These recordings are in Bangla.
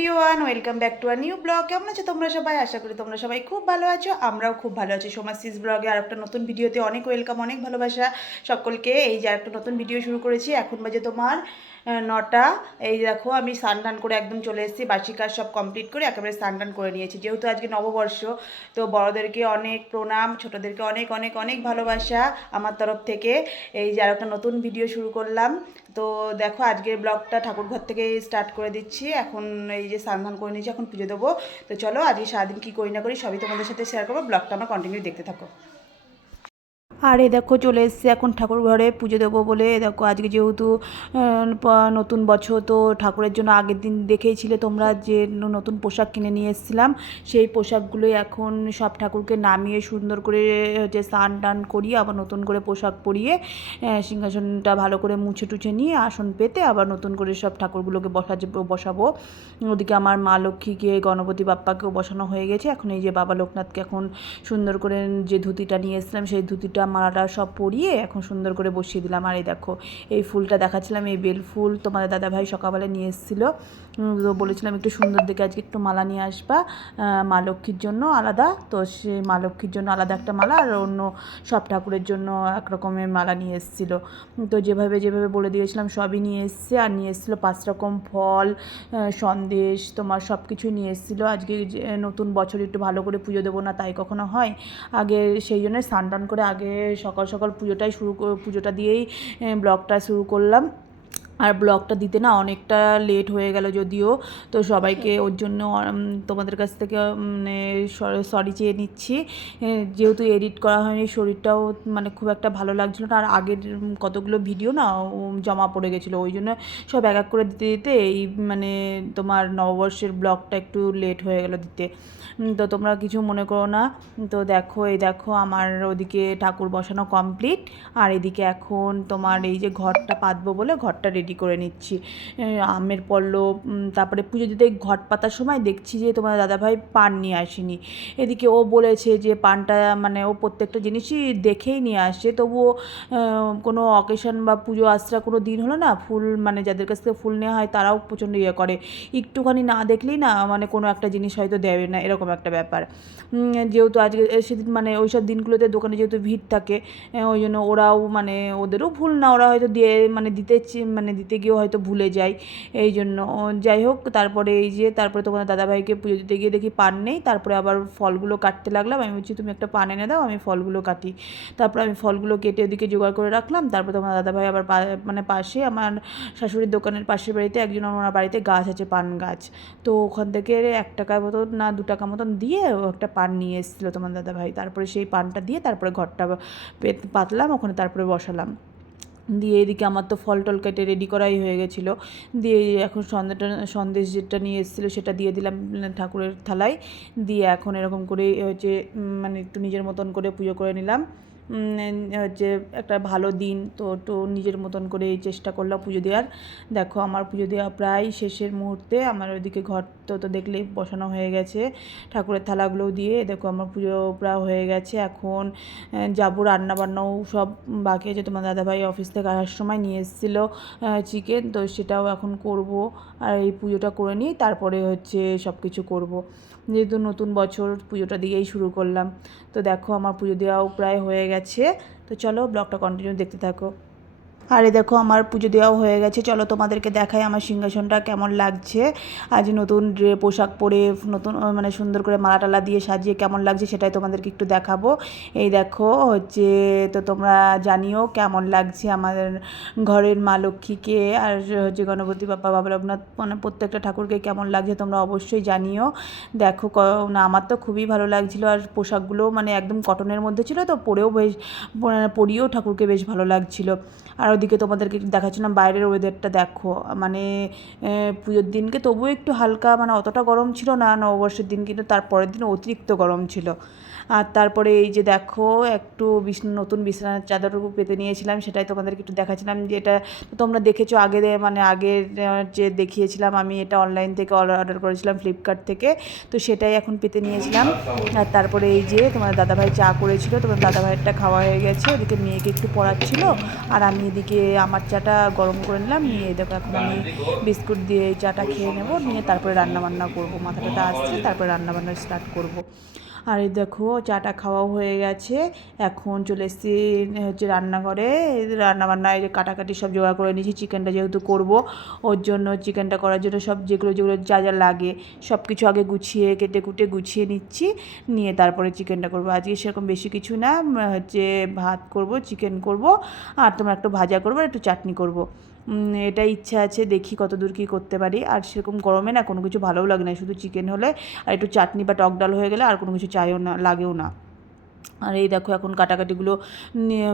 Everyone, welcome back to a new blog. কেমন আছো তোমরা সবাই? আশা করি তোমরা সবাই খুব ভালো আছো। আমরাও খুব ভালো আছি। সোমাসিস ব্লগে আর একটা নতুন ভিডিওতে অনেক ওয়েলকাম, অনেক ভালোবাসা সকলকে। এই যে একটা নতুন ভিডিও শুরু করেছি। এখন বাজে তোমার 9টা। এই দেখো আমি স্নান টান করে একদম চলে এসেছি। বাসি কাজ সব কমপ্লিট করে একেবারে স্নান টান করে নিয়েছি। যেহেতু আজকে নববর্ষ, তো বড়োদেরকে অনেক প্রণাম, ছোটোদেরকে অনেক অনেক অনেক ভালোবাসা আমার তরফ থেকে। এই যে আর একটা নতুন ভিডিও শুরু করলাম। তো দেখো আজকের ব্লগটা ঠাকুরঘর থেকে স্টার্ট করে দিচ্ছি। এখন এই যে স্নান ধান করে নিয়েছি, এখন পুজো দেবো। তো চলো আজকে সারাদিন কী করি না করি সবই তোমাদের সাথে শেয়ার করবো। ব্লগটা আমার কন্টিনিউ দেখতে থাকো। আর এ দেখো চলে এসেছি এখন ঠাকুর ঘরে পুজো দেবো বলে। দেখো আজকে যেহেতু নতুন বছর, তো ঠাকুরের জন্য আগের দিন দেখেইছিলে তোমরা যে নতুন পোশাক কিনে নিয়ে এসেছিলাম। সেই পোশাকগুলোই এখন সব ঠাকুরকে নামিয়ে সুন্দর করে হচ্ছে স্নান টান করিয়ে আবার নতুন করে পোশাক পরিয়ে সিংহাসনটা ভালো করে মুছে টুছে নিয়ে আসন পেতে আবার নতুন করে সব ঠাকুরগুলোকে বসাবো। ওদিকে আমার মা লক্ষ্মীকে, গণপতি বাপ্পাকেও বসানো হয়ে গেছে। এখন এই যে বাবা লোকনাথকে এখন সুন্দর করে যে ধুতিটা নিয়ে এসেছিলাম সেই ধুতিটা মালাটা সব পরিয়ে এখন সুন্দর করে বসিয়ে দিলাম। আর এই দেখো এই ফুলটা দেখাচ্ছিলাম, এই বেল ফুল তোমাদের দাদাভাই সকালবেলা নিয়ে এসেছিলো। তো বলেছিলাম একটু সুন্দর দেখে আজকে একটু মালা নিয়ে আসবা মা লক্ষ্মীর জন্য আলাদা। তো সেই মা লক্ষ্মীর জন্য আলাদা একটা মালা আর অন্য সব ঠাকুরের জন্য এক রকমের মালা নিয়ে এসেছিলো। তো যেভাবে যেভাবে বলে দিয়েছিলাম সবই নিয়ে এসছে। আর নিয়ে এসেছিলো 5 রকম ফল, সন্দেশ, তোমার সব কিছুই নিয়ে এসেছিলো। আজকে নতুন বছর একটু ভালো করে পুজো দেবো না তাই কখনো হয়। আগে সেই জন্য স্নান টান করে আগে সকাল সকাল পুজোটা দিয়েই ব্লগটা শুরু করলাম। আর ব্লগটা দিতে না অনেকটা লেট হয়ে গেল যদিও। তো সবাইকে ওর জন্য তোমাদের কাছ থেকে মানে সরি চেয়ে নিচ্ছি। যেহেতু এডিট করা হয়নি, শরীরটাও মানে খুব একটা ভালো লাগছিলো না। আর আগের কতগুলো ভিডিও না জমা পড়ে গেছিলো, ওই জন্য সব এক এক করে দিতে দিতে এই মানে তোমার নববর্ষের ব্লগটা একটু লেট হয়ে গেল দিতে। তো তোমরা কিছু মনে করো না। তো দেখো এই দেখো আমার ওদিকে ঠাকুর বসানো কমপ্লিট। আর এদিকে এখন তোমার এই যে ঘরটা পাতবো বলে ঘরটা রেডি করে নিচ্ছি। আমের পল্লব, তারপরে পুজো দিতে ঘট পাতার সময় দেখছি যে তোমার দাদাভাই পান নিয়ে আসেনি। এদিকে ও বলেছে যে পানটা মানে ও প্রত্যেকটা জিনিসই দেখেই নিয়ে আসছে, তবুও কোনো অকেশন বা পুজো আশ্রা কোনো দিন হলো না, ফুল মানে যাদের কাছ থেকে ফুল নেওয়া হয় তারাও প্রচণ্ড ইয়ে করে, একটুখানি না দেখলেই না মানে কোনো একটা জিনিস হয়তো দেবে না, এরকম একটা ব্যাপার। যেহেতু আজকে সেদিন মানে ওই সব দিনগুলোতে দোকানে যেহেতু ভিড় থাকে, ওই জন্য ওরাও মানে ওদেরও ভুল না, ওরা হয়তো দিয়ে মানে দিতে গিয়েও হয়তো ভুলে যায়। এই জন্য যাই হোক, তারপরে এই যে তারপরে তোমার দাদাভাইকে পুজো দিতে গিয়ে দেখি পান নেই। তারপরে আবার ফলগুলো কাটতে লাগলাম। আমি বলছি তুমি একটা পান এনে দাও, আমি ফলগুলো কাটি। তারপর আমি ফলগুলো কেটে ওদিকে জোগাড় করে রাখলাম। তারপর তোমার দাদাভাই আবার মানে পাশে আমার শাশুড়ির দোকানের পাশের বাড়িতে একজন ওনার বাড়িতে গাছ আছে, পান গাছ। তো ওখান থেকে 1 টাকা মতন না 2 টাকা মতন দিয়ে ও একটা পান নিয়ে এসেছিলো তোমার দাদাভাই। তারপরে সেই পানটা দিয়ে তারপরে ঘরটা পাতলাম, ওখানে তারপরে বসালাম। দিয়ে এদিকে আমার তো ফল টল কেটে রেডি করাই হয়ে গেছিলো। দিয়ে এখন সন্দেশ যেটা নিয়ে এসেছিলো সেটা দিয়ে দিলাম ঠাকুরের থালায়। দিয়ে এখন এরকম করে হচ্ছে মানে একটু নিজের মতন করে পুজো করে নিলাম। হচ্ছে একটা ভালো দিন, তো একটু নিজের মতন করে চেষ্টা করলাম পুজো দেওয়ার। দেখো আমার পুজো দেওয়া প্রায় শেষের মুহূর্তে। আমার ওইদিকে ঘর তো দেখলেই বসানো হয়ে গেছে, ঠাকুরের থালাগুলোও দিয়ে দেখো আমার পুজো প্রায় হয়ে গেছে। এখন যাবো, রান্নাবান্নাও সব বাকি আছে। তোমার দাদাভাই অফিস থেকে আসার সময় নিয়ে এসেছিলো চিকেন, তো সেটাও এখন করব। আর এই পুজোটা করে নিই, তারপরে হচ্ছে সব কিছু করব। যেহেতু নতুন বছর, পুজোটা দিয়েই শুরু করলাম। তো দেখো আমার পুজো দেওয়াও প্রায় হয়ে গেছে। তো চলো ব্লগটা কন্টিনিউ দেখতে থাকো। আরে দেখো আমার পুজো দেওয়াও হয়ে গেছে। চলো তোমাদেরকে দেখাই আমার সিংহাসনটা কেমন লাগছে। আজ নতুন পোশাক পরে নতুন মানে সুন্দর করে মালা টালা দিয়ে সাজিয়ে কেমন লাগছে সেটাই তোমাদেরকে একটু দেখাবো। এই দেখো হচ্ছে, তো তোমরা জানিও কেমন লাগছে আমাদের ঘরের মা লক্ষ্মীকে আর হচ্ছে গণপতি বাপ্পা, বাবা লোকনাথ, মানে প্রত্যেকটা ঠাকুরকে কেমন লাগছে তোমরা অবশ্যই জানিও। দেখো না আমার তো খুবই ভালো লাগছিলো। আর পোশাকগুলো মানে একদম কটনের মধ্যে ছিল, তো পরেও ঠাকুরকে বেশ ভালো লাগছিলো। আর ওদিকে তোমাদেরকে দেখাচ্ছিলাম বাইরের ওয়েদারটা দেখো, মানে পুজোর দিনকে তবুও একটু হালকা, মানে অতটা গরম ছিল না নববর্ষের দিন, কিন্তু তারপরের দিন অতিরিক্ত গরম ছিল। আর তারপরে এই যে দেখো একটু নতুন বিছানার চাদর পেতে নিয়েছিলাম, সেটাই তোমাদেরকে একটু দেখাচ্ছিলাম। যে এটা তোমরা দেখেছো আগে, মানে আগের যে দেখিয়েছিলাম আমি, এটা অনলাইন থেকে অর্ডার করেছিলাম ফ্লিপকার্ট থেকে। তো সেটাই এখন পেতে নিয়েছিলাম। আর তারপরে এই যে তোমার দাদাভাই চা করেছিল, তোমার দাদাভাইয়েরটা খাওয়া হয়ে গেছে, ওদিকে মেয়েকে একটু পড়াচ্ছিল। আর আমি এদিকে এদিকে আমার চাটা গরম করে নিলাম, নিয়ে দেখো এখন আমি বিস্কুট দিয়ে এই চাটা খেয়ে নেবো, নিয়ে তারপরে রান্নাবান্না করবো। মাথাটা আসছে, তারপরে রান্নাবান্না স্টার্ট করবো। আর এই দেখো চাটা খাওয়াও হয়ে গেছে, এখন চলে এসেছি হচ্ছে রান্নাঘরে। রান্নাবান্না এই যে কাটাকাটি সব জোগাড় করে নিয়েছি, চিকেনটা যেহেতু করব ওর জন্য, চিকেনটা করার জন্য সব যেগুলো যেগুলো যা যা লাগে সব কিছু আগে গুছিয়ে কেটে কুটে গুছিয়ে নিচ্ছি, নিয়ে তারপরে চিকেনটা করব। আজকে সেরকম বেশি কিছু না, হচ্ছে ভাত করব, চিকেন করব, আর তোমার একটু ভাজা করবো, আর একটু চাটনি করব। এটা ইচ্ছা আছে, দেখি কত দূর কী করতে পারি। আর সেরকম গরমে না কোনো কিছু ভালোও লাগে না, শুধু চিকেন হলে আর একটু চাটনি বা টক ডাল হয়ে গেলে আর কোনো কিছু চাইও না, লাগেও না। আর এই দেখো এখন কাটাকাটিগুলো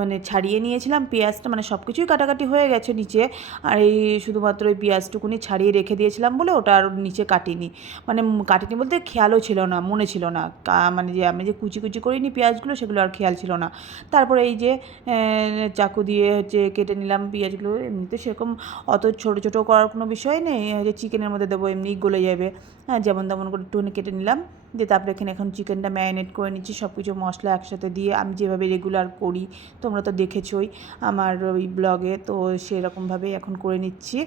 মানে ছাড়িয়ে নিয়েছিলাম, পেঁয়াজটা মানে সব কিছুই কাটাকাটি হয়ে গেছে নিচে, আর এই শুধুমাত্র ওই পেঁয়াজটুকুনি ছাড়িয়ে রেখে দিয়েছিলাম বলে ওটা আর নিচে কাটিনি, মানে কাটিনি বলতে খেয়ালও ছিল না, মনে ছিল না, মানে যে আমি যে কুচি কুচি করিনি পেঁয়াজগুলো সেগুলো আর খেয়াল ছিল না। তারপরে এই যে চাকু দিয়ে হচ্ছে কেটে নিলাম পেঁয়াজগুলো। এমনিতে সেরকম অত ছোটো ছোটো করার কোনো বিষয় নেই, যে চিকেনের মধ্যে দেবো এমনি গলে যাবে, হ্যাঁ যেমন তেমন করে একটুখানি কেটে নিলাম, দিয়ে তারপরে এখানে এখন চিকেনটা ম্যারিনেট করে নিচ্ছি সব কিছু মশলা একসাথে দিয়ে, আমি যেভাবে রেগুলার করি তোমরা তো দেখেছোই আমার ওই ব্লগে, তো সেরকমভাবেই এখন করে নিচ্ছি।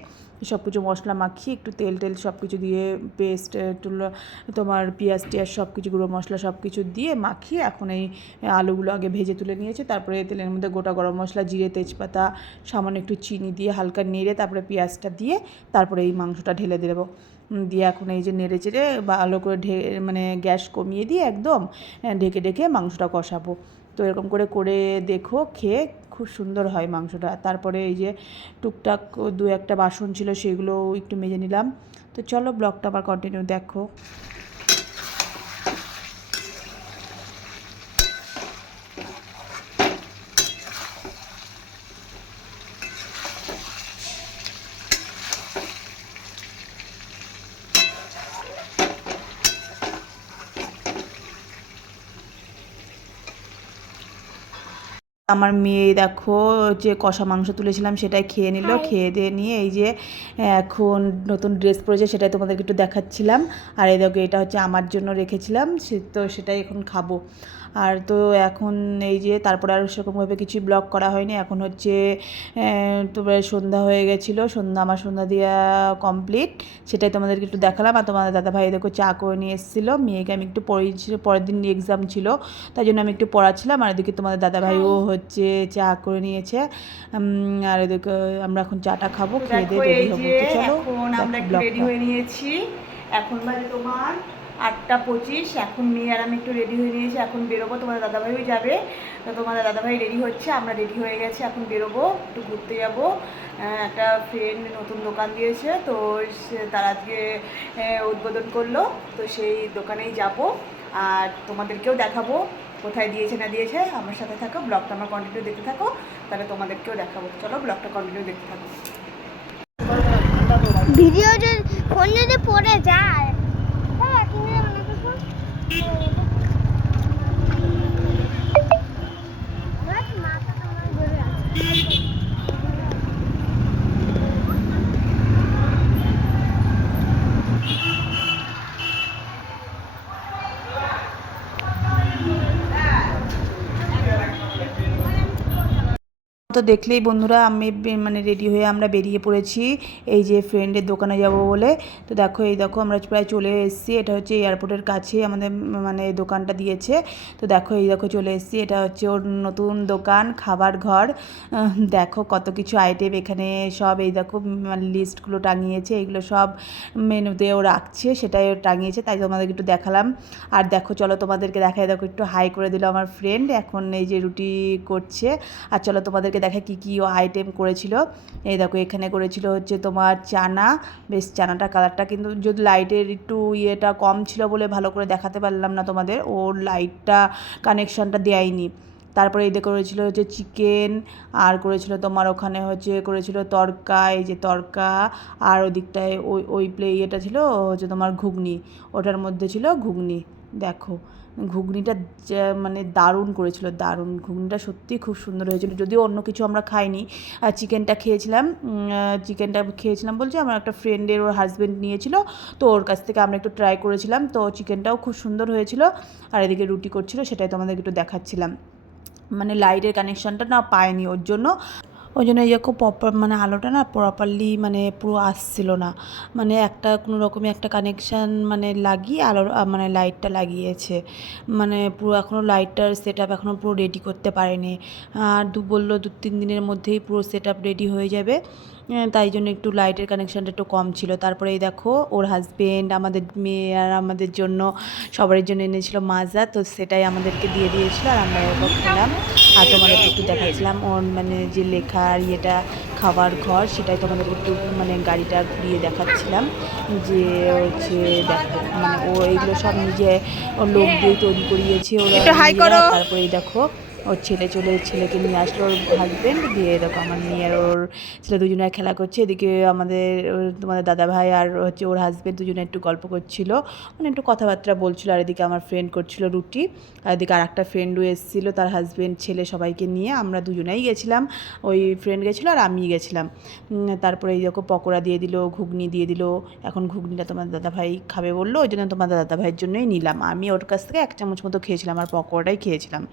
সব কিছু মশলা মাখিয়ে একটু তেল টেল সব কিছু দিয়ে পেস্ট একটু তোমার পেঁয়াজ টিয়াজ সব কিছু গুঁড়ো মশলা সব কিছু দিয়ে মাখিয়ে এখন এই আলুগুলো আগে ভেজে তুলে নিয়েছি, তারপরে তেলের মধ্যে গোটা গরম মশলা, জিরে, তেজপাতা, সামান্য একটু চিনি দিয়ে হালকা নেড়ে তারপরে পেঁয়াজটা দিয়ে তারপরে এই মাংসটা ঢেলে দেবো, দিয়ে এখন এই যে নেড়ে চেড়ে ভালো করে মানে গ্যাস কমিয়ে দিয়ে একদম ঢেকে ঢেকে মাংসটা কষাবো। তো এরকম করে করে দেখো, খেয়ে খুব সুন্দর হয় মাংসটা। তারপরে এই যে টুকটাক দু একটা বাসন ছিল সেগুলো একটু মেজে নিলাম। তো চলো ব্লগটা আবার কন্টিনিউ দেখো। আমার মেয়ে দেখো যে কষা মাংস তুলেছিলাম সেটাই খেয়ে নিল, খেয়ে দিয়ে নিয়ে এই যে এখন নতুন ড্রেস পরেছে সেটাই তোমাদেরকে একটু দেখাচ্ছিলাম। আর এই দেখো এটা হচ্ছে আমার জন্য রেখেছিলাম, তো সেটাই এখন খাবো। আর তো এখন এই যে তারপরে আর সেরকমভাবে কিছু ব্লগ করা হয়নি, এখন হচ্ছে তোমার সন্ধ্যা হয়ে গেছিলো, আমার সন্ধ্যা দেওয়া কমপ্লিট, সেটাই তোমাদেরকে একটু দেখালাম। আর তোমাদের দাদাভাই দেখো চা করে নিয়ে এসেছিলো, মেয়েকে আমি একটু পরের দিন এক্সাম ছিল তাই জন্য আমি একটু পড়াচ্ছিলাম, আর এদিকে তোমাদের দাদাভাইও হচ্ছে চা করে নিয়েছে। আর এদিকে আমরা এখন চাটা খাবো, খেয়ে দিয়ে রেডি হবো। তো চলো আমরা একটু রেডি হয়ে নিয়েছি, এখন বাজে তোমার 8:25, এখন মেয়ে আর আমি একটু রেডি হয়ে নিয়েছি, এখন বেরোবো, তোমাদের দাদাভাইও যাবে। তো তোমাদের দাদাভাই রেডি হচ্ছে, আমরা রেডি হয়ে গেছি, এখন বেরোবো, একটু ঘুরতে যাবো। একটা ফ্রেন্ড নতুন দোকান দিয়েছে, তো তারা আজকে উদ্বোধন করলো, তো সেই দোকানেই যাব, আর তোমাদেরকেও দেখাবো কোথায় দিয়েছে না দিয়েছে। আমার সাথে থাকো, ব্লগটা আমার কন্টিনিউ দেখতে থাকো, তাহলে তোমাদেরকেও দেখাবো। চলো ব্লগটা কন্টিনিউ দেখতে থাকো। ভিডিও যদি ফোন যদি পড়ে যায় তো দেখলেই বন্ধুরা আমি মানে রেডি হয়ে আমরা বেরিয়ে পড়েছি এই যে ফ্রেন্ডের দোকানে যাব বলে। তো দেখো এই দেখো আমরা প্রায় চলে এসেছি, এটা হচ্ছে এয়ারপোর্টের কাছে আমাদের মানে দোকানটা দিয়েছে। তো দেখো এই দেখো চলে এসেছি, এটা হচ্ছে ওর নতুন দোকান, খাবার ঘর। দেখো কত কিছু আইটেম এখানে সব, এই দেখো মানে লিস্টগুলো টাঙিয়েছে, এইগুলো সব মেনুতে ও রাখছে, সেটাই ও টাঙিয়েছে, তাই তোমাদেরকে একটু দেখালাম। আর দেখো চলো তোমাদেরকে দেখাই, দেখো একটু হাই করে দিল আমার ফ্রেন্ড, এখন এই যে রুটি করছে। আর চলো তোমাদেরকে দেখে কি কি ও আইটেম করেছিল। এই দেখো এখানে করেছিল হচ্ছে তোমার চানা, বেশ চানাটা কালারটা কিন্তু যদি লাইটের একটু ইয়েটা কম ছিল বলে ভালো করে দেখাতে পারলাম না তোমাদের, ওর লাইটটা কানেকশানটা দেয়নি। তারপরে এই দেখো করেছিল হচ্ছে চিকেন, আর করেছিল তোমার ওখানে হচ্ছে করেছিল তরকা, এই যে তরকা, আর ওদিকটায় ওই ইয়েটা ছিল হচ্ছে তোমার ঘুগনি, ওটার মধ্যে ছিল ঘুগনি। দেখো ঘুগনিটা মানে দারুণ করেছিল, দারুণ, ঘুগনিটা সত্যি খুব সুন্দর হয়েছিল, যদিও অন্য কিছু আমরা খাইনি। আর চিকেনটা খেয়েছিলাম বলছি আমার একটা ফ্রেন্ডের, ওর হাজব্যান্ড নিয়েছিল, তো ওর কাছ থেকে আমরা একটু ট্রাই করেছিলাম, তো চিকেনটাও খুব সুন্দর হয়েছিল। আর এদিকে রুটি করছিল, সেটাই তোমাদেরকে একটু দেখাচ্ছিলাম, মানে লাইটের কানেকশানটা না পায়নি, ওর জন্য ওই জন্য এই খুব প্রপার মানে আলোটা না প্রপারলি মানে পুরো আসছিল না, মানে একটা কোনো রকমে একটা কানেকশান মানে লাগিয়ে আলো মানে লাইটটা লাগিয়েছে, মানে পুরো এখনও লাইটটার সেট আপ এখনও পুরো রেডি করতে পারেনি। আর বললো 2-3 দিনের মধ্যেই পুরো সেট আপ রেডি হয়ে যাবে, তাই জন্য একটু লাইটের কানেকশানটা একটু কম ছিল। তারপরে এই দেখো ওর হাজবেন্ড আমাদের মেয়ে আর আমাদের জন্য সবারই জন্য এনেছিল মাজা, তো সেটাই আমাদেরকে দিয়ে দিয়েছিল আর আমরা ওটা খেলাম। আর তোমাদেরকে একটু দেখাচ্ছিলাম ওর মানে যে লেখার ইয়েটা খাবার ঘর, সেটাই তোমাদেরকে একটু মানে গাড়িটা ঘুরিয়ে দেখাচ্ছিলাম যে হচ্ছে দেখো মানে ও এইগুলো সব নিজে ওর লোক দিয়ে তৈরি করিয়েছে ওরা। তারপরে এই দেখো ওর ছেলেকে নিয়ে আসলো ওর হাজবেন্ড, দিয়ে দেখো আমার মেয়ে আর ওর ছেলে দুজনে খেলা করছে। এদিকে তোমাদের দাদা ভাই আর হচ্ছে ওর হাজবেন্ড দুজনে একটু গল্প করছিল, মানে একটু কথাবার্তা বলছিল। আর এদিকে আমার ফ্রেন্ড করছিল রুটি, আর এদিকে আর একটা ফ্রেন্ডও এসেছিলো তার হাজবেন্ড ছেলে সবাইকে নিয়ে, আমরা দুজনেই গেছিলাম, ওই ফ্রেন্ড গেছিলো আর আমি গেছিলাম। তারপরে এই দেখো পকোড়া দিয়ে দিল, ঘুগনি দিয়ে দিল। এখন ঘুগনিটা তোমার দাদাভাই খাবে বললো, ওই জন্য তোমাদের দাদাভাইয়ের জন্যই নিলাম। আমি ওর কাছ থেকে 1 চামচ মতো খেয়েছিলাম আর পকোড়াটাই খেয়েছিলাম,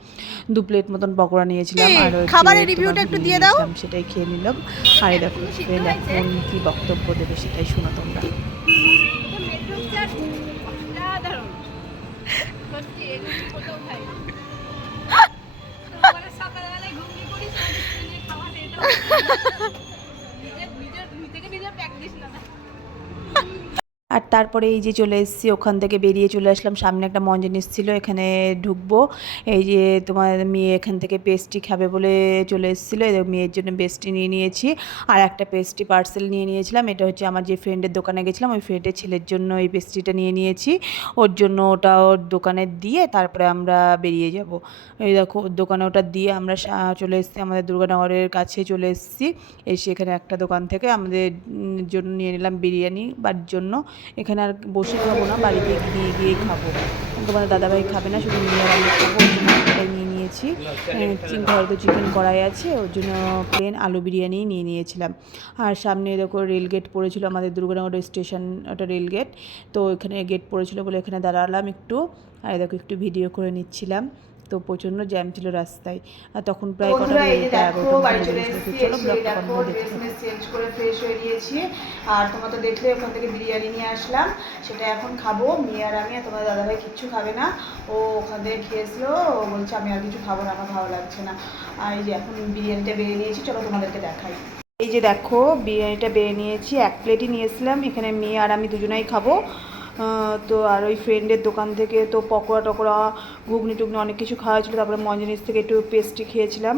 2 প্লেট মতন পকোড়া নিয়েছিলাম আর খাবারের রিভিউটা একটু দিয়ে দাও, সেটাই খেয়ে নিলাম। আর এই দেখো ফ্রেন্ড এখন কি বক্তব্য দেবে সেটাই শোনো তোমরা। আর তারপরে এই যে চলে এসেছি, ওখান থেকে বেরিয়ে চলে আসলাম, সামনে একটা মঞ্জনিস ছিল, এখানে ঢুকবো। এই যে তোমার মেয়ে এখান থেকে পেস্ট্রি খাবে বলে চলে এসেছিলো, মেয়ের জন্য পেস্ট্রি নিয়ে নিয়েছি। আর একটা পেস্ট্রি পার্সেল নিয়ে নিয়েছিলাম, এটা হচ্ছে আমার যে ফ্রেন্ডের দোকানে গেছিলাম ওই ফ্রেন্ডের ছেলের জন্য এই পেস্ট্রিটা নিয়ে নিয়েছি, ওর জন্য ওটা ওর দোকানে দিয়ে তারপরে আমরা বেরিয়ে যাব। এই দেখো ওর দোকানে ওটা দিয়ে আমরা চলে এসেছি আমাদের দুর্গানগরের কাছে চলে এসেছি। এসে এখানে একটা দোকান থেকে আমাদের জন্য নিয়ে নিলাম বিরিয়ানি বাড়ির জন্য। এখানে আর বসে খাবো না, বাড়িতে গিয়েই খাবো। তোমাদের দাদাভাই খাবে না, শুধু নিয়ে আমি খাবো, ওর জন্য একটাই নিয়ে নিয়েছি। ঘরে তো চিকেন কড়াই আছে, ওর জন্য প্লেন আলু বিরিয়ানি নিয়ে নিয়েছিলাম। আর সামনে দেখো রেলগেট পড়েছিল, আমাদের দুর্গানগর স্টেশন ওটা রেলগেট, তো এখানে গেট পড়েছিল বলে এখানে দাঁড়ালাম একটু। আর দেখো একটু ভিডিও করে নিচ্ছিলাম, তো প্রচণ্ড জ্যাম ছিল রাস্তায়। আর তখন প্রায় কটা চেঞ্জ করে ফ্রেশ হয়ে গিয়েছি। আর তোমরা তো দেখলে ওখান থেকে বিরিয়ানি নিয়ে আসলাম, সেটা এখন খাবো। মেয়ে আর আমি, আর তোমার দাদাভাই কিচ্ছু খাবে না, ও ওখান থেকে খেয়েছিল, ও বলছে আমি আর কিছু খাবো না, আমার ভালো লাগছে না। আর এই যে এখন বিরিয়ানিটা বেড়ে নিয়েছি, চলো তোমাদেরকে দেখাই। এই যে দেখো বিরিয়ানিটা বেড়ে নিয়েছি, 1 প্লেটই নিয়েছিলাম, এখানে মেয়ে আর আমি দুজনেই খাবো। তো আর ওই ফ্রেন্ডের দোকান থেকে তো পকোড়া টকোড়া ঘুগনি টুগনি অনেক কিছু খাওয়া হয়েছিলো। তারপরে মঞ্জনিস থেকে একটু পেস্ট্রি খেয়েছিলাম,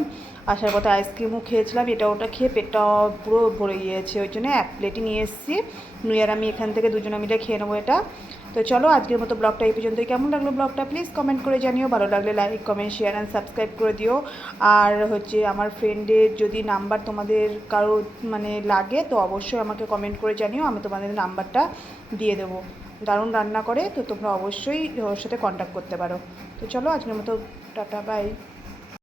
আসার পথে আইসক্রিমও খেয়েছিলাম, এটা ওটা খেয়ে পেটটা পুরো ভরে গিয়েছে, ওই জন্য 1 প্লেটই নিয়ে এসেছি। মেয়ে আর আমি এখান থেকে দুজনে মিলে খেয়ে নেবো এটা। তো চলো আজকের মতো ব্লগটা এই পর্যন্তই। কেমন লাগলো ব্লগটা প্লিজ কমেন্ট করে জানিও, ভালো লাগলে like comment share and subscribe করে দিও। আর হচ্ছে আমার ফ্রেন্ডের যদি নাম্বার তোমাদের কারো মানে লাগে তো অবশ্যই আমাকে কমেন্ট করে জানিও, আমি তোমাদের নাম্বারটা দিয়ে দেবো। দারুণ রান্না করে, তো তোমরা অবশ্যই ওর সাথে কন্ট্যাক্ট করতে পারো। তো চলো আজকের মতো টাটা বাই।